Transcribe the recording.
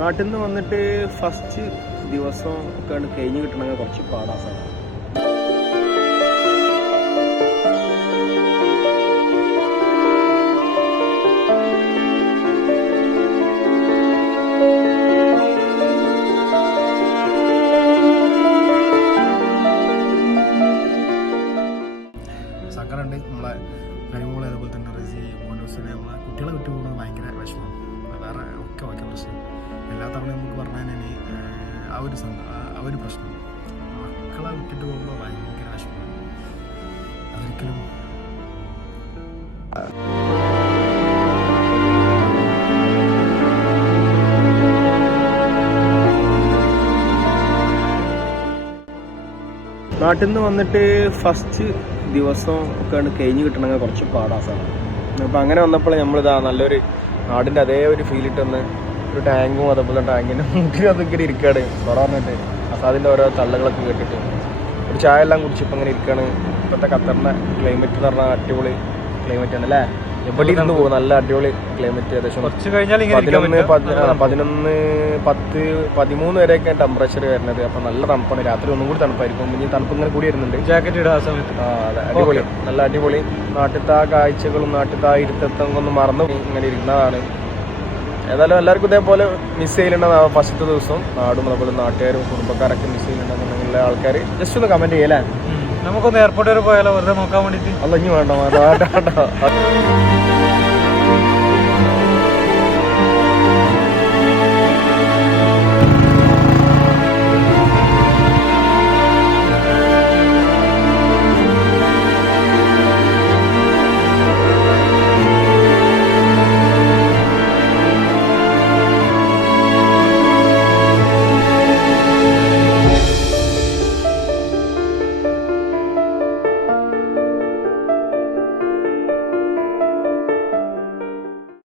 നാട്ടിൽ നിന്ന് വന്നിട്ട് ഫസ്റ്റ് ദിവസം ഒക്കെ കഴിഞ്ഞ് കിട്ടണമെങ്കിൽ കുറച്ച് പാടാസാണ്. സങ്കടമുണ്ട്. നമ്മളെ കരിമോളെ അതുപോലെ തന്നെ റസി മോനോസിനെ നമ്മളെ കുട്ടികളെ വിട്ടു പോകുന്നത് ഭയങ്കര വിഷമം. വേറെ ഒക്കെ പ്രശ്നം എല്ലാ തവണയും നമുക്ക് പറഞ്ഞാൽ ആ ഒരു പ്രശ്നം മക്കളെ വിട്ടിട്ട് പോകുമ്പോൾ ഭയങ്കര വിഷമമാണ്. അതൊരിക്കലും നാട്ടിൽ നിന്ന് വന്നിട്ട് ഫസ്റ്റ് ദിവസം ഒക്കെ കഴിഞ്ഞ് കിട്ടണമെങ്കിൽ കുറച്ച് പാടാസാണ്. അപ്പം അങ്ങനെ വന്നപ്പോൾ നമ്മളിതാ നല്ലൊരു നാടിൻ്റെ അതേ ഒരു ഫീലിട്ടൊന്ന് ഒരു ടാങ്കും അതേപോലെ ടാങ്കിൻ്റെ മുട്ടിൽ അതൊക്കെ ഇരിക്കുകയാണ്. പറഞ്ഞിട്ട് അസാദിൻ്റെ ഓരോ തള്ളകളൊക്കെ കേട്ടിട്ട് ഒരു ചായ എല്ലാം കുടിച്ചിപ്പോൾ ഇങ്ങനെ ഇരിക്കുകയാണ്. ഇപ്പോഴത്തെ ഖത്തറിൻ്റെ ക്ലൈമറ്റ് എന്ന് പറഞ്ഞാൽ അടിപൊളി ക്ലൈമറ്റ് ആണ് അല്ലേ? എവിടെ ഇരുന്ന് പോകും, നല്ല അടിപൊളി ക്ലൈമറ്റ്. ഏകദേശം 11-13 വരെയൊക്കെ ടെമ്പറേച്ചർ വരുന്നത്. അപ്പം നല്ല തണുപ്പാണ്. രാത്രി ഒന്നും കൂടി തണുപ്പായിരിക്കും. ഇനി തണുപ്പ് ഇങ്ങനെ കൂടി വരുന്നുണ്ട്. ജാക്കറ്റ് ഇടാൻ സമയത്ത് അതെ, അടിപൊളി, നല്ല അടിപൊളി. നാട്ടിലത്തെ ആ കാഴ്ചകളും നാട്ടിലത്തെ ആ ഇരുത്തത്തൊന്നും മറന്നു ഇങ്ങനെ ഇരുന്നതാണ്. ഏതായാലും എല്ലാവർക്കും ഇതേപോലെ മിസ് ചെയ്യലുണ്ടാവും ഫസ്റ്റത്തെ ദിവസം. നാടും അതുപോലെ നാട്ടുകാരും കുടുംബക്കാരൊക്കെ മിസ് ചെയ്യലുണ്ടെന്നുണ്ടെങ്കിൽ ആൾക്കാർ ജസ്റ്റ് ഒന്ന് കമന്റ് ചെയ്യല്ലേ. നമുക്കൊന്ന് എയർപോർട്ട് വരെ പോയാലോ, വെറുതെ നോക്കാൻ വേണ്ടിയിട്ട്. അല്ല, ഇനി വേണ്ട.